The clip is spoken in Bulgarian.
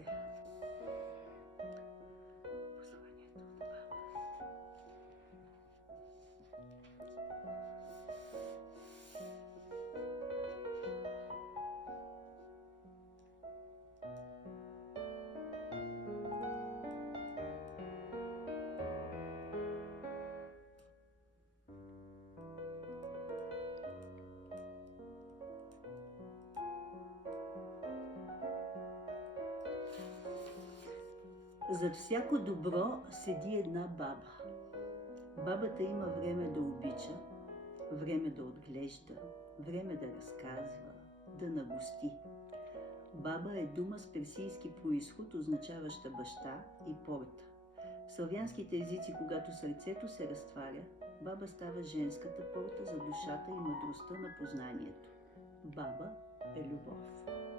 е посланието от баба. Зад всяко добро седи една баба. Бабата има време да обича, време да отглежда, време да разказва, да нагости. Баба е дума с персийски произход, означаваща баща и порта. В славянските езици, когато сърцето се разтваря, баба става женската порта за душата и мъдростта на познанието. Баба е любов.